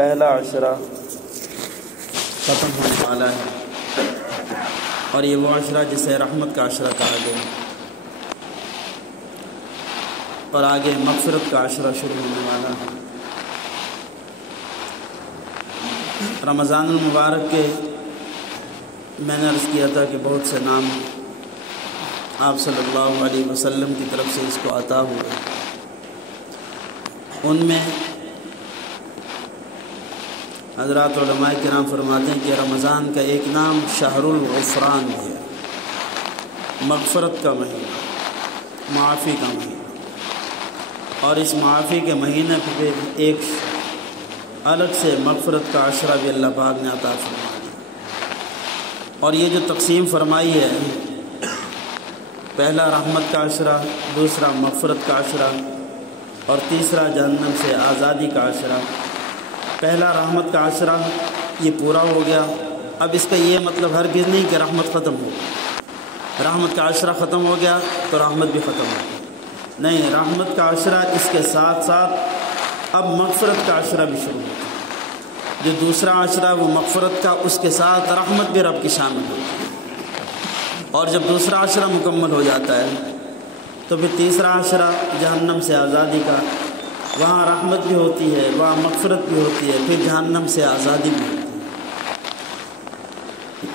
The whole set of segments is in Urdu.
پہلا عشرہ ختم ہونے والا ہے، اور یہ وہ عشرہ جسے رحمت کا عشرہ کہا گیا، اور آگے مغفرت کا عشرہ شروع ہونے والا ہے۔ رمضان المبارک کے میں نے عرض کیا تھا کہ بہت سے نام آپ صلی اللہ علیہ وسلم کی طرف سے اس کو عطا ہوئے، ان میں حضرات علماء کرام فرماتے ہیں کہ رمضان کا ایک نام شہر الغفران ہے، مغفرت کا مہینہ، معافی کا مہینہ، اور اس معافی کے مہینے پہ ایک الگ سے مغفرت کا عشرہ بھی اللہ پاک نے عطا فرمایا، اور یہ جو تقسیم فرمائی ہے، پہلا رحمت کا عشرہ، دوسرا مغفرت کا عشرہ، اور تیسرا جہنم سے آزادی کا عشرہ۔ پہلا رحمت کا عشرہ یہ پورا ہو گیا، اب اس کا یہ مطلب ہرگز نہیں کہ رحمت ختم ہو، رحمت کا عشرہ ختم ہو گیا تو رحمت بھی ختم ہو گئی، نہیں، رحمت کا عشرہ اس کے ساتھ ساتھ اب مغفرت کا عشرہ بھی شروع ہو گیا۔ جو دوسرا عشرہ وہ مغفرت کا، اس کے ساتھ رحمت بھی رب کی شامل ہوتی ہے، اور جب دوسرا عشرہ مکمل ہو جاتا ہے تو پھر تیسرا عشرہ جہنم سے آزادی کا، وہاں رحمت بھی ہوتی ہے، وہاں مغفرت بھی ہوتی ہے، پھر جہنم سے آزادی بھی ہوتی ہے۔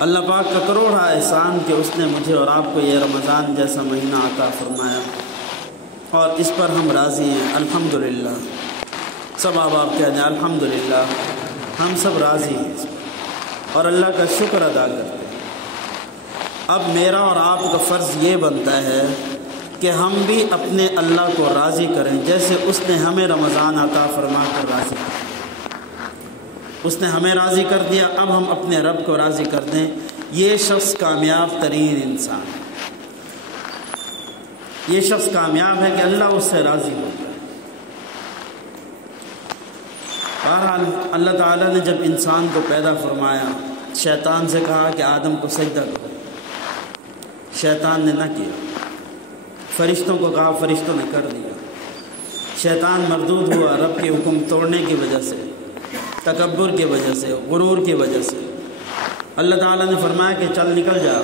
اللہ پاک کا کروڑا احسان کہ اس نے مجھے اور آپ کو یہ رمضان جیسا مہینہ عطا فرمایا، اور اس پر ہم راضی ہیں، الحمدللہ۔ سب آپ کہہ دیں الحمدللہ، ہم سب راضی ہیں اس پر، اور اللہ کا شکر ادا کرتے ہیں۔ اب میرا اور آپ کا فرض یہ بنتا ہے کہ ہم بھی اپنے اللہ کو راضی کریں، جیسے اس نے ہمیں رمضان عطا فرما کر راضی کیا، اس نے ہمیں راضی کر دیا، اب ہم اپنے رب کو راضی کر دیں۔ یہ شخص کامیاب ترین انسان ہے، یہ شخص کامیاب ہے کہ اللہ اس سے راضی ہو گیا۔ بہرحال اللہ تعالیٰ نے جب انسان کو پیدا فرمایا، شیطان سے کہا کہ آدم کو سجدہ کرو، شیطان نے نہ کیا، فرشتوں کو کہا، فرشتوں نے کر دیا، شیطان مردود ہوا رب کے حکم توڑنے کی وجہ سے، تکبر کی وجہ سے، غرور کی وجہ سے۔ اللہ تعالیٰ نے فرمایا کہ چل نکل جا،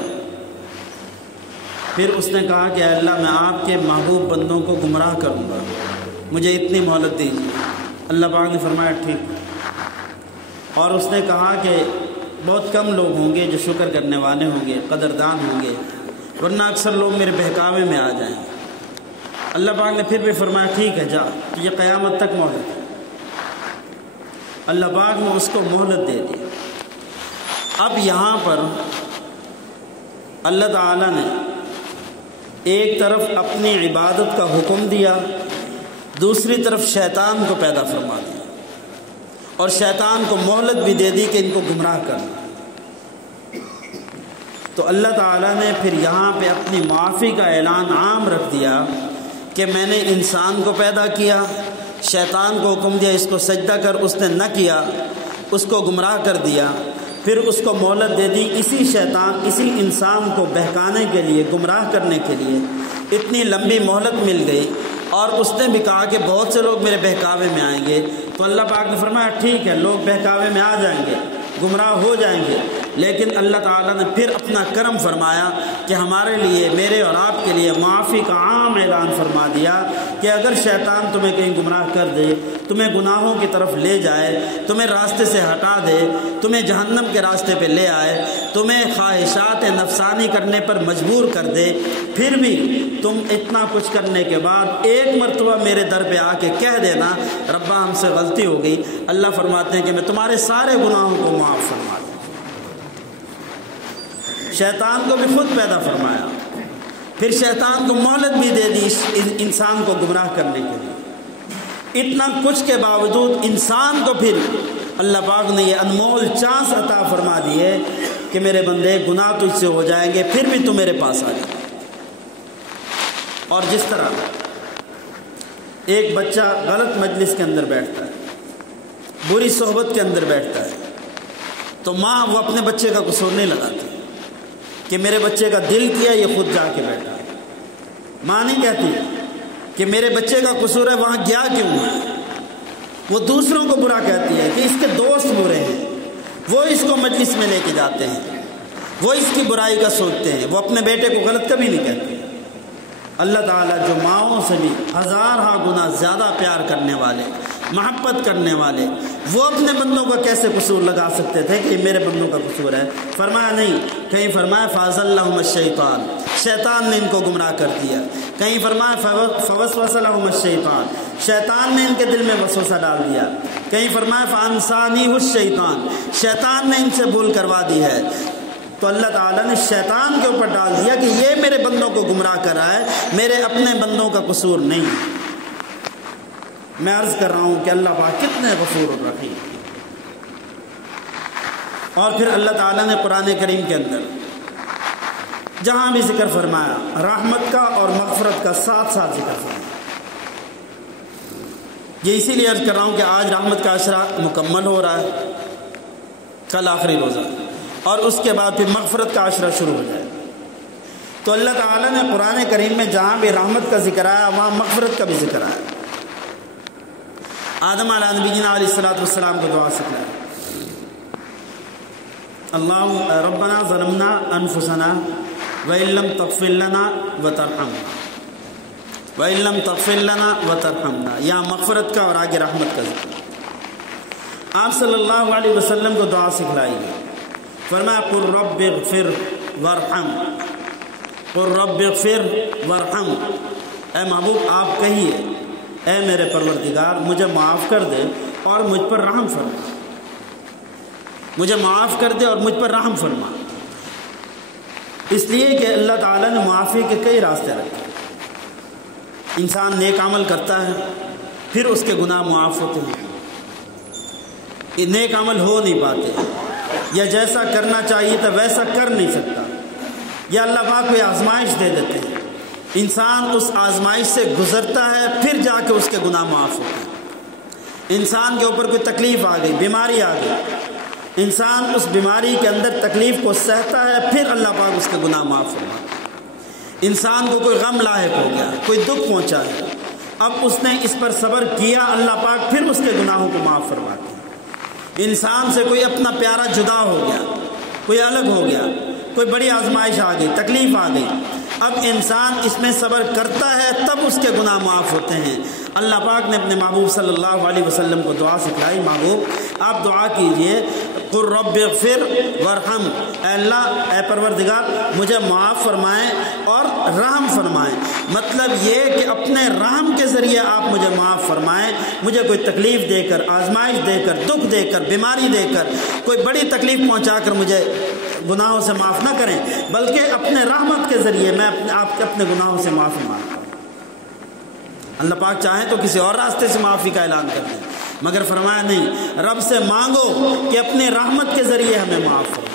پھر اس نے کہا کہ اے اللہ میں آپ کے محبوب بندوں کو گمراہ کروں گا، مجھے اتنی مہلت دیجیے۔ اللہ پاک نے فرمایا ٹھیک، اور اس نے کہا کہ بہت کم لوگ ہوں گے جو شکر کرنے والے ہوں گے، قدردان ہوں گے، ورنہ اکثر لوگ میرے بہکاوے میں آ جائیں گے۔ اللہ پاک نے پھر بھی فرمایا ٹھیک ہے جا، یہ قیامت تک مہلت ہے۔ اللہ پاک نے اس کو مہلت دے دی۔ اب یہاں پر اللہ تعالیٰ نے ایک طرف اپنی عبادت کا حکم دیا، دوسری طرف شیطان کو پیدا فرما دیا، اور شیطان کو مہلت بھی دے دی کہ ان کو گمراہ کرنا۔ تو اللہ تعالیٰ نے پھر یہاں پہ اپنی معافی کا اعلان عام رکھ دیا کہ میں نے انسان کو پیدا کیا، شیطان کو حکم دیا اس کو سجدہ کر، اس نے نہ کیا، اس کو گمراہ کر دیا، پھر اس کو مہلت دے دی۔ اسی شیطان، اسی انسان کو بہکانے کے لیے، گمراہ کرنے کے لیے اتنی لمبی مہلت مل گئی، اور اس نے بھی کہا کہ بہت سے لوگ میرے بہکاوے میں آئیں گے۔ تو اللہ پاک نے فرمایا ٹھیک ہے، لوگ بہکاوے میں آ جائیں گے، گمراہ ہو جائیں گے، لیکن اللہ تعالیٰ نے پھر اپنا کرم فرمایا کہ ہمارے لیے، میرے اور آپ کے لیے معافی کا عام اعلان فرما دیا کہ اگر شیطان تمہیں کہیں گمراہ کر دے، تمہیں گناہوں کی طرف لے جائے، تمہیں راستے سے ہٹا دے، تمہیں جہنم کے راستے پہ لے آئے، تمہیں خواہشات نفسانی کرنے پر مجبور کر دے، پھر بھی تم اتنا کچھ کرنے کے بعد ایک مرتبہ میرے در پہ آ کے کہہ دینا ربا ہم سے غلطی ہو گئی، اللہ فرماتے ہیں کہ میں تمہارے سارے گناہوں کو معاف فرما دوں۔ شیطان کو بھی خود پیدا فرمایا، پھر شیطان کو مہلت بھی دے دی انسان کو گمراہ کرنے کے لیے۔ اتنا کچھ کے باوجود انسان کو پھر اللہ پاک نے یہ انمول چانس عطا فرما دی ہے کہ میرے بندے گناہ تجھ سے ہو جائیں گے، پھر بھی تو میرے پاس آ جائے۔ اور جس طرح ایک بچہ غلط مجلس کے اندر بیٹھتا ہے، بری صحبت کے اندر بیٹھتا ہے، تو ماں وہ اپنے بچے کا قصور نہیں لگاتی کہ میرے بچے کا دل کیا یہ خود جا کے بیٹھا۔ ماں نہیں کہتی کہ میرے بچے کا قصور ہے وہاں گیا کیوں ہے، وہ دوسروں کو برا کہتی ہے کہ اس کے دوست برے ہیں، وہ اس کو مجلس میں لے کے جاتے ہیں، وہ اس کی برائی کا سوچتے ہیں، وہ اپنے بیٹے کو غلط کبھی نہیں کہتے۔ اللہ تعالیٰ جو ماؤں سے بھی ہزارہ گنا زیادہ پیار کرنے والے، محبت کرنے والے، وہ اپنے بندوں کا کیسے قصور لگا سکتے تھے کہ یہ میرے بندوں کا قصور ہے؟ فرمایا نہیں، کہیں فرمایا فَأَزَلَّهُمُ الشَّيْطَانُ، شیطان نے ان کو گمراہ کر دیا، کہیں فرمایا فَوَسْوَسَ لَهُمُ الشَّيْطَانُ، شیطان نے ان کے دل میں وسوسہ ڈال دیا، کہیں فرمایا فَأَنْسَانِيهُ الشَّيْطَانُ، شیطان نے ان سے بھول کروا دی ہے۔ تو اللہ تعالیٰ نے شیطان کے اوپر ڈال دیا کہ یہ میرے بندوں کو گمراہ کر رہا ہے، میرے اپنے بندوں کا قصور نہیں۔ میں عرض کر رہا ہوں کہ اللہ پاک کتنے غفور الرحیم۔ اور پھر اللہ تعالیٰ نے قرآن کریم کے اندر جہاں بھی ذکر فرمایا رحمت کا اور مغفرت کا ساتھ ساتھ ذکر فرمایا۔ یہ اسی لیے عرض کر رہا ہوں کہ آج رحمت کا عشرہ مکمل ہو رہا ہے، کل آخری روزہ، اور اس کے بعد پھر مغفرت کا عشرہ شروع ہو جائے۔ تو اللہ تعالیٰ نے قرآن کریم میں جہاں بھی رحمت کا ذکر آیا وہاں مغفرت کا بھی ذکر آیا۔ آدم علیہ نبینا علیہ السلام کو دعا سکھلائی، اللہم ربنا ظلمنا انفسنا وإن لم تغفر لنا وترحمنا، وإن لم تغفر لنا وترحمنا، یہاں مغفرت کا اور آگے رحمت کا ذکر۔ آپ صلی اللہ علیہ وسلم کو دعا سکھلائی گئی، فرمایا قل رب اغفر وارحم، قل رب اغفر وارحم، اے محبوب آپ کہیے اے میرے پروردگار مجھے معاف کر دے اور مجھ پر رحم فرما، مجھے معاف کر دے اور مجھ پر رحم فرما۔ اس لیے کہ اللہ تعالیٰ نے معافی کے کئی راستے رکھے۔ انسان نیک عمل کرتا ہے پھر اس کے گناہ معاف ہوتے ہیں، نیک عمل ہو نہیں پاتے، یا جیسا کرنا چاہیے تھا ویسا کر نہیں سکتا، یا اللہ پاک کوئی آزمائش دے دیتے ہیں، انسان اس آزمائش سے گزرتا ہے پھر جا کے اس کے گناہ معاف ہوتے ہیں۔ انسان کے اوپر کوئی تکلیف آ گئی، بیماری آ گئی، انسان اس بیماری کے اندر تکلیف کو سہتا ہے پھر اللہ پاک اس کے گناہ معاف فرماتا ہے۔ انسان کو کوئی غم لاحق ہو گیا، کوئی دکھ پہنچا ہے، اب اس نے اس پر صبر کیا، اللہ پاک پھر اس کے گناہوں کو معاف فرماتے ہیں۔ انسان سے کوئی اپنا پیارا جدا ہو گیا، کوئی الگ ہو گیا، کوئی بڑی آزمائش آ گئی، تکلیف آ گئی، اب انسان اس میں صبر کرتا ہے تب اس کے گناہ معاف ہوتے ہیں۔ اللہ پاک نے اپنے محبوب صلی اللہ علیہ وسلم کو دعا سکھلائی، محبوب آپ دعا کیجئے قل رب اغفر وارحم، اے اللہ اے پروردگار مجھے معاف فرمائیں اور رحم فرمائیں۔ مطلب یہ کہ اپنے رحم کے ذریعے آپ مجھے معاف فرمائیں، مجھے کوئی تکلیف دے کر، آزمائش دے کر، دکھ دے کر، بیماری دے کر، کوئی بڑی تکلیف پہنچا کر مجھے گناہوں سے معاف نہ کریں، بلکہ اپنے رحمت کے ذریعے میں آپ کے اپنے گناہوں سے معافی مانگتا ہوں۔ اللہ پاک چاہیں تو کسی اور راستے سے معافی کا اعلان کر دیں، مگر فرمایا نہیں، رب سے مانگو کہ اپنے رحمت کے ذریعے ہمیں معاف فرمائے۔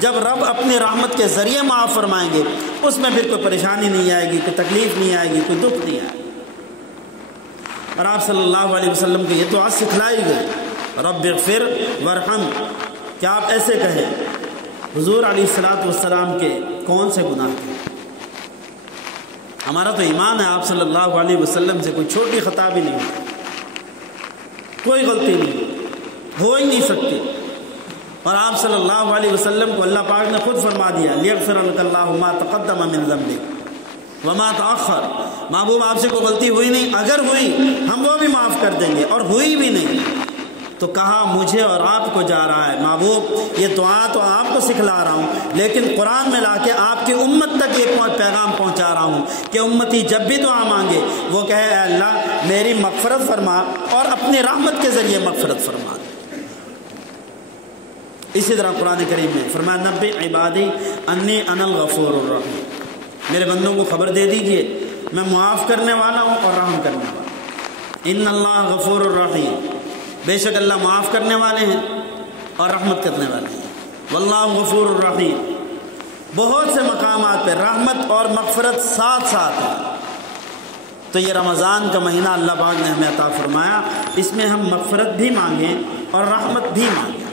جب رب اپنے رحمت کے ذریعے معاف فرمائیں گے اس میں پھر کوئی پریشانی نہیں آئے گی، کوئی تکلیف نہیں آئے گی، کوئی دکھ نہیں آئے گی۔ اور آپ صلی اللہ علیہ وسلم کو یہ دعا سکھلائی گئی رب اغفر وارحم، کیا آپ ایسے کہیں؟ حضور علیہ السلام کے کون سے گناہ تھے؟ ہمارا تو ایمان ہے آپ صلی اللہ علیہ وسلم سے کوئی چھوٹی خطا بھی نہیں ہوتی، کوئی غلطی نہیں ہو ہی نہیں سکتی، اور آپ صلی اللہ علیہ وسلم کو اللہ پاک نے خود فرما دیا لیغفر لک اللہ ما تقدم من ذنبک وما تأخر، محبوب آپ سے کوئی غلطی ہوئی نہیں، اگر ہوئی ہم وہ بھی معاف کر دیں گے، اور ہوئی بھی نہیں تو کہا مجھے اور آپ کو جا رہا ہے محبوب یہ دعا تو آپ کو سکھلا رہا ہوں، لیکن قرآن میں لا کے آپ کی امت تک یہ پیغام پہنچا رہا ہوں کہ امتی جب بھی دعا مانگے وہ کہے اے اللہ میری مغفرت فرما اور اپنی رحمت کے ذریعے مغفرت فرما۔ اسی طرح قرآن کریم میں فرمایا نبی عبادی انی انا الغفور الرحیم، میرے بندوں کو خبر دے دیجئے میں معاف کرنے والا ہوں اور رحم کرنے والا، ان اللہ غفور الرحیم، بے شک اللہ معاف کرنے والے ہیں اور رحمت کرنے والے ہیں، واللہ غفور الرحیم۔ بہت سے مقامات پہ رحمت اور مغفرت ساتھ ساتھ ہے۔ تو یہ رمضان کا مہینہ اللہ پاک نے ہمیں عطا فرمایا، اس میں ہم مغفرت بھی مانگیں اور رحمت بھی مانگیں،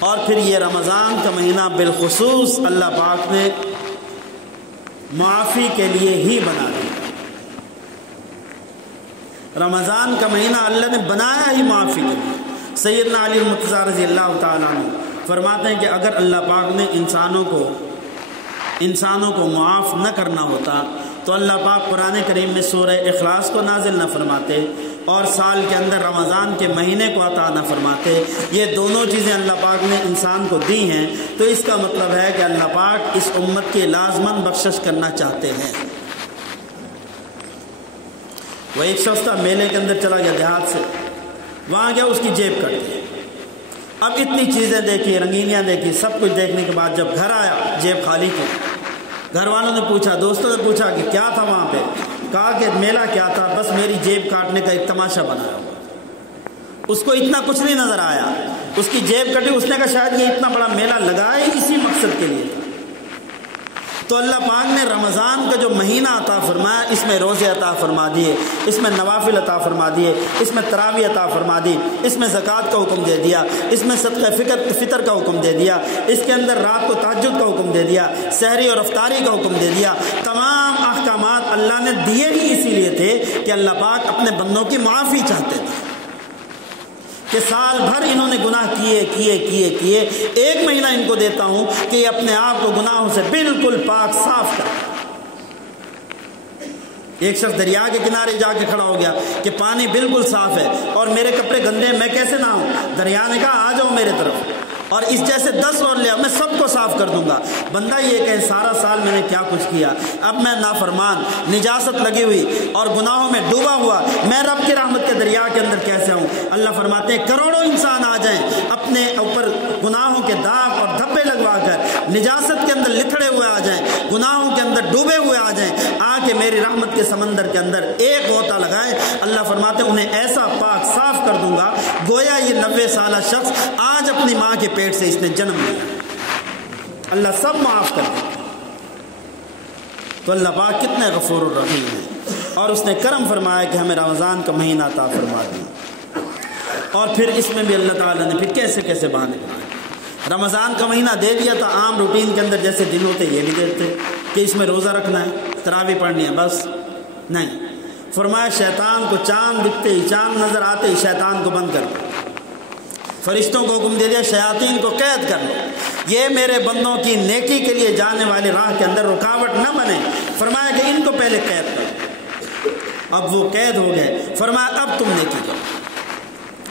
اور پھر یہ رمضان کا مہینہ بالخصوص اللہ پاک نے معافی کے لیے ہی بنا دیا۔ رمضان کا مہینہ اللہ نے بنایا ہی معافی کے لیے۔ سیدنا علی المرتضیٰ رضی اللہ تعالیٰ عنہ فرماتے ہیں کہ اگر اللہ پاک نے انسانوں کو معاف نہ کرنا ہوتا تو اللہ پاک قرآن کریم میں سورہ اخلاص کو نازل نہ فرماتے اور سال کے اندر رمضان کے مہینے کو عطا نہ فرماتے۔ یہ دونوں چیزیں اللہ پاک نے انسان کو دی ہیں، تو اس کا مطلب ہے کہ اللہ پاک اس امت کی لازماً بخشش کرنا چاہتے ہیں۔ وہ ایک شخص تھا، میلے کے اندر چلا گیا دیہات سے، وہاں گیا، اس کی جیب کٹ گئی۔ اب اتنی چیزیں دیکھی، رنگینیاں دیکھی، سب کچھ دیکھنے کے بعد جب گھر آیا جیب خالی تھی۔ گھر والوں نے پوچھا، دوستوں نے پوچھا کہ کیا تھا وہاں پہ؟ کہا کہ میلہ کیا تھا، بس میری جیب کاٹنے کا ایک تماشا بنایا ہوا۔ اس کو اتنا کچھ نہیں نظر آیا، اس کی جیب کٹی، اس نے کہا شاید یہ اتنا بڑا میلہ لگا ہے اسی مقصد کے لیے تھا۔ تو اللہ پاک نے رمضان کا جو مہینہ عطا فرمایا، اس میں روزے عطا فرما دیے، اس میں نوافل عطا فرما دیے، اس میں تراویح عطا فرما دی، اس میں زکوٰۃ کا حکم دے دیا، اس میں صدقہ فطر کا حکم دے دیا، اس کے اندر رات کو تہجد کا حکم دے دیا، سحری اور افطاری کا حکم دے دیا۔ تمام احکامات اللہ نے دیے ہی اسی لیے تھے کہ اللہ پاک اپنے بندوں کی معافی چاہتے تھے کہ سال بھر انہوں نے گناہ کیے، ایک مہینہ ان کو دیتا ہوں کہ یہ اپنے آپ کو گناہوں سے بالکل پاک صاف کر۔ ایک شخص دریا کے کنارے جا کے کھڑا ہو گیا کہ پانی بالکل صاف ہے اور میرے کپڑے گندے ہیں، میں کیسے نہاؤں؟ دریا نے کہا آ جاؤ میرے طرف اور اس جیسے 10 اور لے آؤ، میں سب کو صاف کر دوں گا۔ بندہ یہ کہے سارا سال میں نے کیا کچھ کیا، اب میں نافرمان، نجاست لگی ہوئی اور گناہوں میں ڈوبا ہوا، میں رب کی رحمت کے دریا کے اندر کیسے آؤں؟ اللہ فرماتے ہیں کروڑوں انسان آ جائیں اپنے اوپر گناہوں کے داغ اور دھبے لگوا کر، نجاست کے اندر لتھڑے ہوئے آ جائیں، گناہوں کے اندر ڈوبے ہوئے آ جائیں، آ کے میری رحمت کے سمندر کے اندر ایک غوطہ لگائیں، اللہ فرماتے ہیں انہیں ایسا پاک صاف کر دوں گا گویا یہ 90 سالہ شخص آج اپنی ماں کے پیٹ سے اس نے جنم لیا۔ اللہ سب معاف کر دے۔ تو اللہ پاک کتنے غفور الرحیم ہے، اور اس نے کرم فرمایا کہ ہمیں رمضان کا مہینہ عطا فرما دیا۔ اور پھر اس میں بھی اللہ تعالیٰ نے پھر کیسے کیسے بہانے بنائے۔ رمضان کا مہینہ دے دیا تھا عام روٹین کے اندر جیسے دن ہوتے یہ بھی دیتے کہ اس میں روزہ رکھنا ہے، تراویح پڑھنی ہے، بس نہیں۔ فرمایا شیطان کو چاند دکھتے ہی، چاند نظر آتے ہی شیطان کو بند کر دو۔ فرشتوں کو حکم دے دیا شیاطین کو قید کر لو، یہ میرے بندوں کی نیکی کے لیے جانے والی راہ کے اندر رکاوٹ نہ بنے۔ فرمایا کہ ان کو پہلے قید کرو۔ اب وہ قید ہو گئے، فرمایا اب تم نیکی کرو۔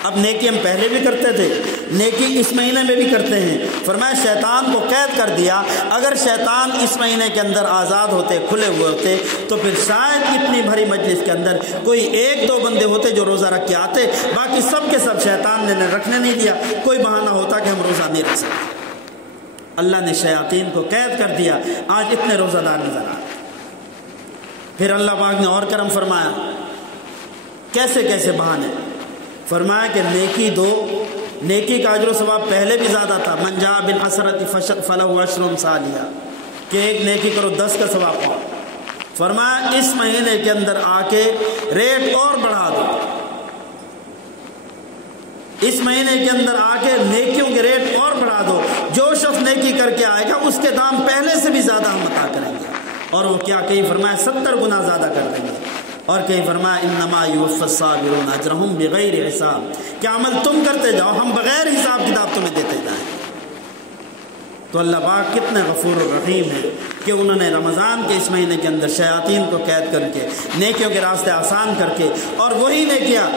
اب نیکی ہم پہلے بھی کرتے تھے، نیکی اس مہینے میں بھی کرتے ہیں۔ فرمایا شیطان کو قید کر دیا، اگر شیطان اس مہینے کے اندر آزاد ہوتے، کھلے ہوئے ہوتے، تو پھر شاید اتنی بھری مجلس کے اندر کوئی 1-2 بندے ہوتے جو روزہ رکھ کے آتے، باقی سب کے سب شیطان نے رکھنے نہیں دیا، کوئی بہانہ ہوتا کہ ہم روزہ نہیں رکھ سکتے۔ اللہ نے شیاطین کو قید کر دیا، آج اتنے روزہ دار نظر آتے۔ پھر اللہ پاک نے اور کرم فرمایا، کیسے کیسے بہانے۔ فرمایا کہ نیکی دو، نیکی کا اجر و ثواب پہلے بھی زیادہ تھا، من جاء بالحسنۃ فلہ عشر امثالھا، کہ ایک نیکی کرو 10 کا ثواب پاؤ۔ فرمایا اس مہینے کے اندر آ کے ریٹ اور بڑھا دو، اس مہینے کے اندر آ کے نیکیوں کے ریٹ اور بڑھا دو، جو شخص نیکی کر کے آئے گا اس کے دام پہلے سے بھی زیادہ ہم عطا کریں گے۔ اور وہ کیا، کہیں فرمایا 70 گنا زیادہ کر دیں گے، اور کہیں فرمایا انما یوفی الصابرون اجرہم بغیر حساب، کہ عمل تم کرتے جاؤ، ہم بغیر حساب کتاب تمہیں دیتے جائیں۔ تو اللہ پاک کتنے غفور الرحیم ہیں کہ انہوں نے رمضان کے اس مہینے کے اندر شیاطین کو قید کر کے، نیکیوں کے راستے آسان کر کے، اور وہی نیکیاں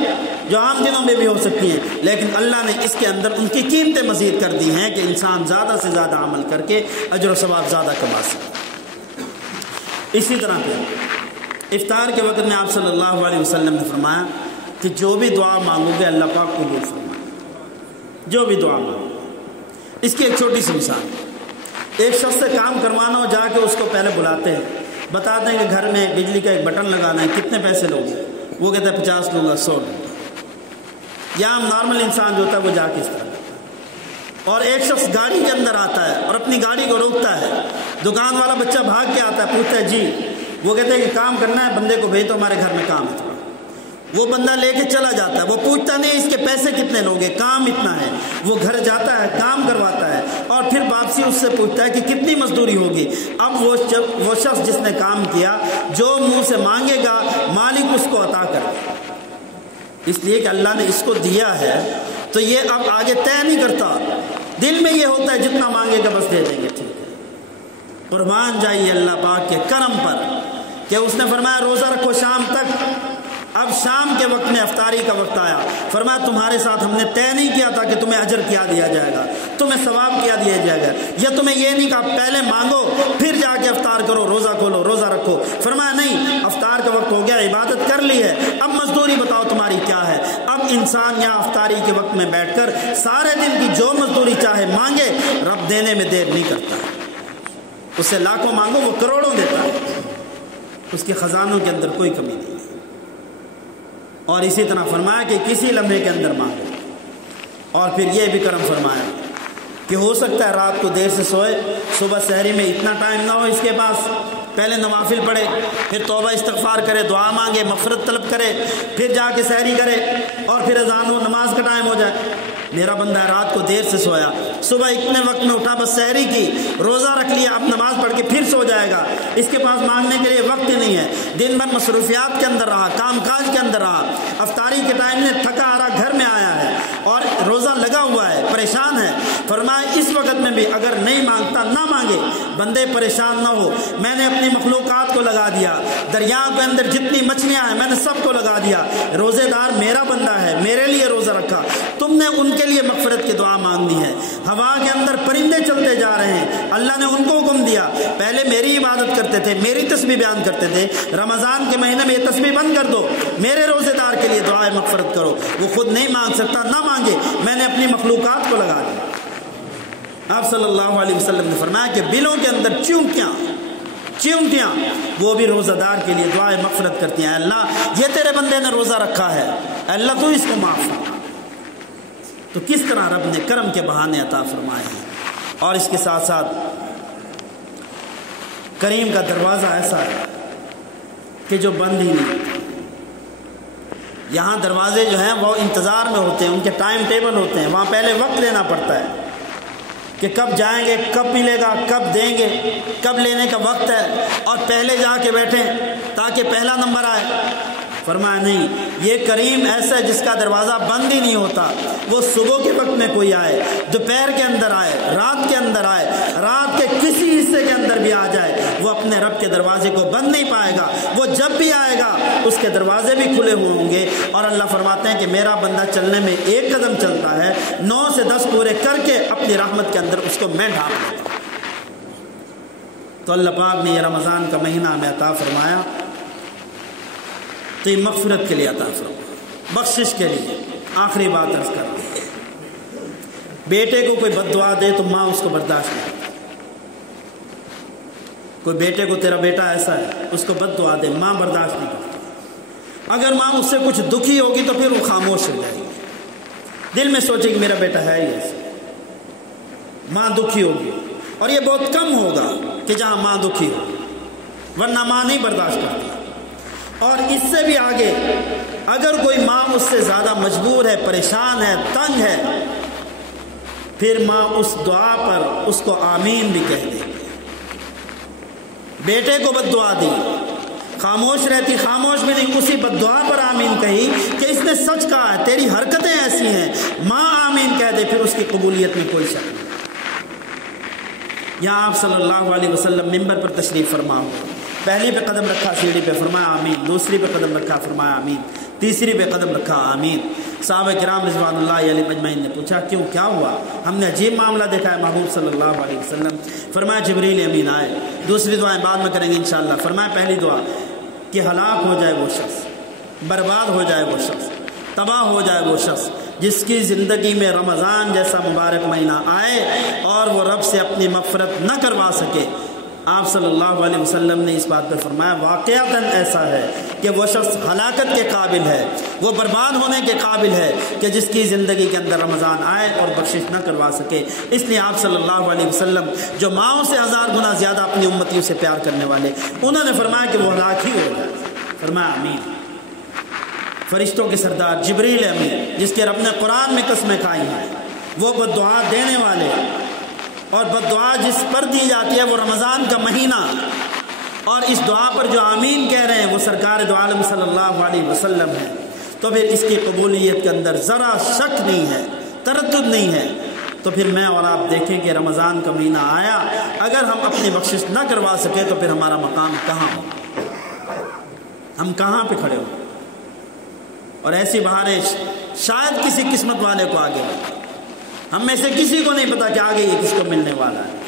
جو عام دنوں میں بھی ہو سکتی ہیں، لیکن اللہ نے اس کے اندر ان کی قیمتیں مزید کر دی ہیں کہ انسان زیادہ سے زیادہ عمل کر کے اجر و ثواب زیادہ کما سکے۔ اسی طرح پہ افطار کے وقت میں آپ صلی اللہ علیہ وسلم نے فرمایا کہ جو بھی دعا مانگو گے اللہ پاک قبول فرمائے، جو بھی دعا مانگو۔ اس کی ایک چھوٹی سی مثال، ایک شخص سے کام کروانا ہو، جا کے اس کو پہلے بلاتے ہیں، بتاتے ہیں کہ گھر میں بجلی کا ایک بٹن لگانا ہے، کتنے پیسے لوگے؟ وہ کہتا ہے 50 لوں گا، 100 لوں گا۔ یا نارمل انسان جو ہوتا ہے وہ جا کے اس طرح، اور ایک شخص گاڑی کے اندر آتا ہے اور اپنی گاڑی کو روکتا ہے، دکان والا بچہ بھاگ کے آتا ہے، پوچھتا ہے جی، وہ کہتے ہیں کہ کام کرنا ہے، بندے کو بھیج دو، ہمارے گھر میں کام ہے۔ وہ بندہ لے کے چلا جاتا ہے، وہ پوچھتا نہیں اس کے پیسے کتنے لوگے، کام اتنا ہے۔ وہ گھر جاتا ہے، کام کرواتا ہے، اور پھر واپسی اس سے پوچھتا ہے کہ کتنی مزدوری ہوگی۔ اب وہ شخص جس نے کام کیا، جو منہ سے مانگے گا مالک اس کو عطا کر دے۔ اس لیے کہ اللہ نے اس کو دیا ہے تو یہ اب آگے طے نہیں کرتا، دل میں یہ ہوتا ہے جتنا مانگے گا بس دے دیں گے، ٹھیک ہے۔ قربان جائیے اللہ پاک کے کرم پر کہ اس نے فرمایا روزہ رکھو شام تک۔ اب شام کے وقت میں افطاری کا وقت آیا، فرمایا تمہارے ساتھ ہم نے طے نہیں کیا تھا کہ تمہیں اجر کیا دیا جائے گا، تمہیں ثواب کیا دیا جائے گا، یا تمہیں یہ نہیں کہا پہلے مانگو پھر جا کے افطار کرو، روزہ کھولو، روزہ رکھو۔ فرمایا نہیں، افطار کا وقت ہو گیا، عبادت کر لی ہے، اب مزدوری بتاؤ تمہاری کیا ہے۔ اب انسان یہاں افطاری کے وقت میں بیٹھ کر سارے دن کی جو مزدوری چاہے مانگے، رب دینے میں دیر نہیں کرتا، اس سے لاکھوں مانگو وہ کروڑوں دیتا ہے، اس کے خزانوں کے اندر کوئی کمی نہیں ہے۔ اور اسی طرح فرمایا کہ کسی لمحے کے اندر مانگو، اور پھر یہ بھی کرم فرمایا کہ ہو سکتا ہے رات کو دیر سے سوئے، صبح سحری میں اتنا ٹائم نہ ہو اس کے پاس، پہلے نوافل پڑھے، پھر توبہ استغفار کرے، دعا مانگے، مغفرت طلب کرے، پھر جا کے سحری کرے، اور پھر اذان و نماز کا ٹائم ہو جائے۔ میرا بندہ رات کو دیر سے سویا، صبح اتنے وقت میں اٹھا، بس سحری کی، روزہ رکھ لیا، اب نماز پڑھ کے پھر سو جائے گا، اس کے پاس مانگنے کے لیے وقت ہی نہیں ہے، دن بھر مصروفیات کے اندر رہا، کام کاج کے اندر رہا، افطاری کے ٹائم میں تھکا آ رہا گھر میں آیا ہے اور روزہ لگا ہوا ہے، پریشان ہے۔ فرمایا اس وقت میں بھی اگر نہیں مانگتا نہ مانگے، بندے پریشان نہ ہو، میں نے اپنی مخلوقات کو لگا دیا، دریا کے اندر جتنی مچھلیاں ہیں میں نے سب کو لگا دیا، روزے دار میرا بندہ ہے، میرے لیے روزہ رکھا، تم نے ان کے لیے مغفرت کی دعا مانگنی ہے۔ ہوا کے اندر پرندے چلتے جا رہے ہیں، اللہ نے ان کو حکم دیا، پہلے میری عبادت کرتے تھے، میری تسبیح بیان کرتے تھے، رمضان کے مہینے میں یہ تسبیح بند کر دو، میرے روزے دار کے لیے دعائے مغفرت کرو۔ وہ خود نہیں مانگ سکتا، نہ مانگے، میں نے اپنی مخلوقات کو لگا دیا۔ آپ صلی اللہ علیہ وسلم نے فرمایا کہ بلوں کے اندر چیونٹیاں وہ بھی روزہ دار کے لیے دعائے مغفرت کرتی ہیں، اللہ یہ تیرے بندے نے روزہ رکھا ہے، اللہ تو اس کو معاف فرما۔ تو کس طرح رب نے کرم کے بہانے عطا فرمائے ہیں، اور اس کے ساتھ ساتھ کریم کا دروازہ ایسا ہے کہ جو بند ہی نہیں ہوتا۔ یہاں دروازے جو ہیں وہ انتظار میں ہوتے ہیں، ان کے ٹائم ٹیبل ہوتے ہیں، وہاں پہلے وقت لینا پڑتا ہے کہ کب جائیں گے، کب ملے گا، کب دیں گے، کب لینے کا وقت ہے، اور پہلے جا کے بیٹھیں تاکہ پہلا نمبر آئے۔ فرمایا نہیں، یہ کریم ایسا ہے جس کا دروازہ بند ہی نہیں ہوتا، وہ صبح کے وقت میں کوئی آئے، دوپہر کے اندر آئے، رات کے اندر آئے، رات کے کسی حصے کے اندر بھی آ جائے، وہ اپنے رب کے دروازے کو بند نہیں پائے گا، وہ جب بھی آئے گا اس کے دروازے بھی کھلے ہوئے ہوں گے۔ اور اللہ فرماتے ہیں کہ میرا بندہ چلنے میں ایک قدم چلتا ہے، 9 سے 10 پورے کر کے اپنی رحمت کے اندر اس کو میں ڈھانپ لیتا ہوں۔ تو اللہ پاک نے یہ رمضان کا مہینہ ہمیں عطا فرمایا، تو یہ مغفرت کے لیے عطا فرمایا، بخشش کے لیے۔ آخری بات عرض کر دی، بیٹے کو کوئی بد دعا دے تو ماں اس کو برداشت نہیں کرتی۔ کوئی بیٹے کو تیرا بیٹا ایسا ہے اس کو بد دعا دے، ماں برداشت نہیں کرتی۔ اگر ماں اس سے کچھ دکھی ہوگی تو پھر وہ خاموش ہو جائے گی، دل میں سوچے کہ میرا بیٹا ہے ہی ایسا۔ ماں دکھی ہوگی، اور یہ بہت کم ہوگا کہ جہاں ماں دکھی ہو، ورنہ ماں نہیں برداشت کرتی۔ اور اس سے بھی آگے اگر کوئی ماں اس سے زیادہ مجبور ہے، پریشان ہے، تنگ ہے، پھر ماں اس دعا پر اس کو آمین بھی کہہ دے گی۔ بیٹے کو بد دعا دی، خاموش رہتی، خاموش بھی نہیں، اسی بد دعا پر آمین کہی کہ اس نے سچ کہا ہے، تیری حرکتیں ایسی ہیں، ماں آمین کہہ دے، پھر اس کی قبولیت میں کوئی شک نہیں۔ یہاں آپ صلی اللہ علیہ وسلم منبر پر تشریف فرما ہو، پہلی پہ قدم رکھا سیڑھی پہ، فرمایا آمین، دوسری پہ قدم رکھا، فرمایا آمین، تیسری پہ قدم رکھا، آمین۔ صحابہ کرام رضوان اللہ علیہ مجمعین نے پوچھا کیوں، کیا ہوا؟ ہم نے عجیب معاملہ دیکھا ہے محبوب صلی اللہ علیہ وسلم۔ فرمایا جبریل امین آئے، دوسری دعائیں بعد میں کریں گے انشاءاللہ۔ فرمایا پہلی دعا کہ ہلاک ہو جائے وہ شخص، برباد ہو جائے وہ شخص، تباہ ہو جائے وہ شخص جس کی زندگی میں رمضان جیسا مبارک مہینہ آئے اور وہ رب سے اپنی مغفرت نہ کروا سکے۔ آپ صلی اللہ علیہ وسلم نے اس بات پر فرمایا واقعتاً ایسا ہے کہ وہ شخص ہلاکت کے قابل ہے، وہ برباد ہونے کے قابل ہے کہ جس کی زندگی کے اندر رمضان آئے اور بخشش نہ کروا سکے۔ اس لیے آپ صلی اللہ علیہ وسلم جو ماؤں سے 1000 گنا زیادہ اپنی امتیوں سے پیار کرنے والے، انہوں نے فرمایا کہ وہ ہلاک ہی ہو جائے۔ فرمایا آمین۔ فرشتوں کے سردار جبریل امین، جس کے رب نے قرآن میں قسمیں کھائی ہیں، وہ بد دعا دینے والے، اور بد دعا جس پر دی جاتی ہے وہ رمضان کا مہینہ، اور اس دعا پر جو آمین کہہ رہے ہیں وہ سرکار دو عالم صلی اللہ علیہ وسلم ہے۔ تو پھر اس کی قبولیت کے اندر ذرا شک نہیں ہے، تردد نہیں ہے۔ تو پھر میں اور آپ دیکھیں کہ رمضان کا مہینہ آیا، اگر ہم اپنی بخشش نہ کروا سکے تو پھر ہمارا مقام کہاں ہو، ہم کہاں پہ کھڑے ہو؟ اور ایسی بہاریں شاید کسی قسمت والے کو آگے ہو، ہم میں سے کسی کو نہیں پتا کہ آگے یہ کس کو ملنے والا ہے۔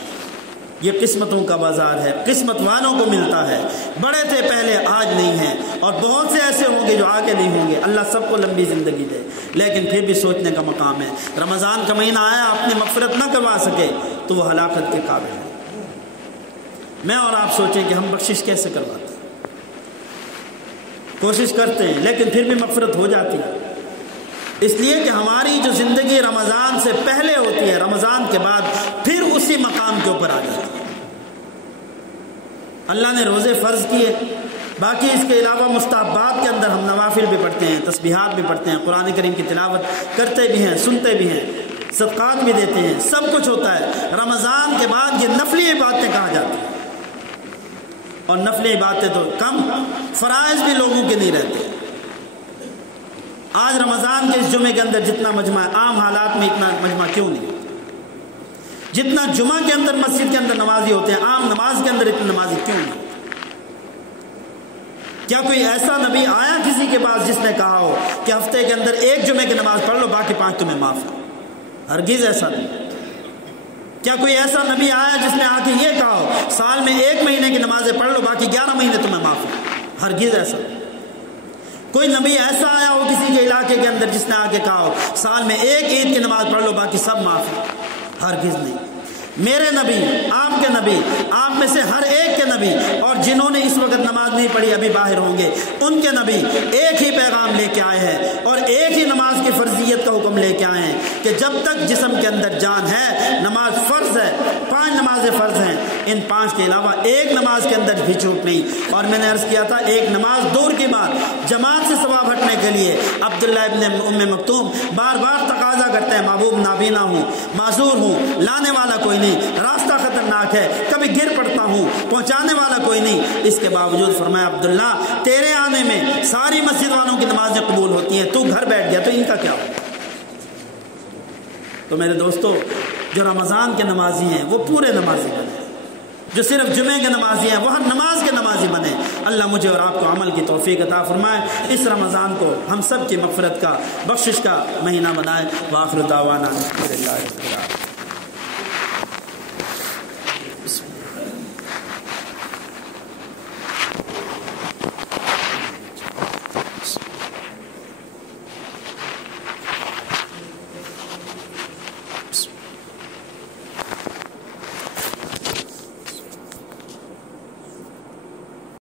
یہ قسمتوں کا بازار ہے، قسمت والوں کو ملتا ہے۔ بڑے تھے پہلے، آج نہیں ہیں، اور بہت سے ایسے ہوں گے جو آگے نہیں ہوں گے۔ اللہ سب کو لمبی زندگی دے، لیکن پھر بھی سوچنے کا مقام ہے۔ رمضان کا مہینہ آیا، اپنی مغفرت نہ کروا سکے تو وہ ہلاکت کے قابل ہے۔ میں اور آپ سوچیں کہ ہم بخشش کیسے کرواتے ہیں؟ کوشش کرتے ہیں لیکن پھر بھی مغفرت ہو جاتی ہے، اس لیے کہ ہماری جو زندگی رمضان سے پہلے ہوتی ہے، رمضان کے بعد پھر اسی مقام کے اوپر آ جاتی ہے۔ اللہ نے روزے فرض کیے، باقی اس کے علاوہ مستحبات کے اندر ہم نوافل بھی پڑھتے ہیں، تسبیحات بھی پڑھتے ہیں، قرآن کریم کی تلاوت کرتے بھی ہیں، سنتے بھی ہیں، صدقات بھی دیتے ہیں، سب کچھ ہوتا ہے۔ رمضان کے بعد یہ نفلی عبادتیں کہا جاتی ہیں، اور نفلی عبادتیں تو کم، فرائض بھی لوگوں کے نہیں رہتے۔ آج رمضان کے اس جمعے کے اندر جتنا مجمع ہے، عام حالات میں اتنا مجمع کیوں نہیں؟ جتنا جمعہ کے اندر مسجد کے اندر نمازی ہوتے ہیں، عام نماز کے اندر اتنے نمازی کیوں نہیں؟ کیا کوئی ایسا نبی آیا کسی کے پاس جس نے کہا ہو کہ ہفتے کے اندر ایک جمعے کی نماز پڑھ لو، باقی 5 تمہیں معاف ہے؟ ہرگز ایسا نہیں۔ کیا کوئی ایسا نبی آیا جس نے آ کے یہ کہا ہو سال میں 1 مہینے کی نمازیں پڑھ لو، باقی 11 مہینے تمہیں معاف ہے؟ ہرگز ایسا نہیں۔ کوئی نبی ایسا آیا ہو کسی کے علاقے کے اندر جس نے آ کے کہا ہو سال میں 1 عید کی نماز پڑھ لو، باقی سب معاف ہے؟ ہرگز نہیں۔ میرے نبی، آپ کے نبی، آپ میں سے ہر ایک کے نبی، اور جنہوں نے اس وقت نماز نہیں پڑھی ابھی باہر ہوں گے، ان کے نبی ایک ہی پیغام لے کے آئے ہیں اور ایک ہی نماز کی فرضیت کا حکم لے کے آئے ہیں کہ جب تک جسم کے اندر جان ہے نماز فرض ہے۔ 5 نمازیں فرض ہیں، ان 5 کے علاوہ ایک نماز کے اندر بھی چھوٹ نہیں۔ اور میں نے عرض کیا تھا ایک نماز دور کی بات، جماعت سے ثواب ہٹنے کے لیے عبداللہ ابن ام مکتوم بار بار تقاضا کرتے ہیں، محبوب نابینا ہوں، معذور ہوں، لانے والا کوئی نہیں، راستہ خطرناک ہے، کبھی گر پڑتا ہوں، پہنچانے والا کوئی نہیں۔ اس کے باوجود فرمایا عبداللہ تیرے آنے میں ساری مسجد والوں کی نمازیں قبول ہوتی ہیں، تو گھر بیٹھ گیا تو ان کا کیا ہو؟ تو میرے دوستو، جو رمضان کے نمازی ہیں وہ پورے نمازی بنے، جو صرف جمعے کے نمازی ہیں وہ ہر نماز کے نمازی بنے۔ اللہ مجھے اور آپ کو عمل کی توفیق عطا فرمائے، اس رمضان کو ہم سب کی مغفرت کا، بخشش کا مہینہ بنائے۔ وآخر دعوانا الحمدللہ رب العالمین۔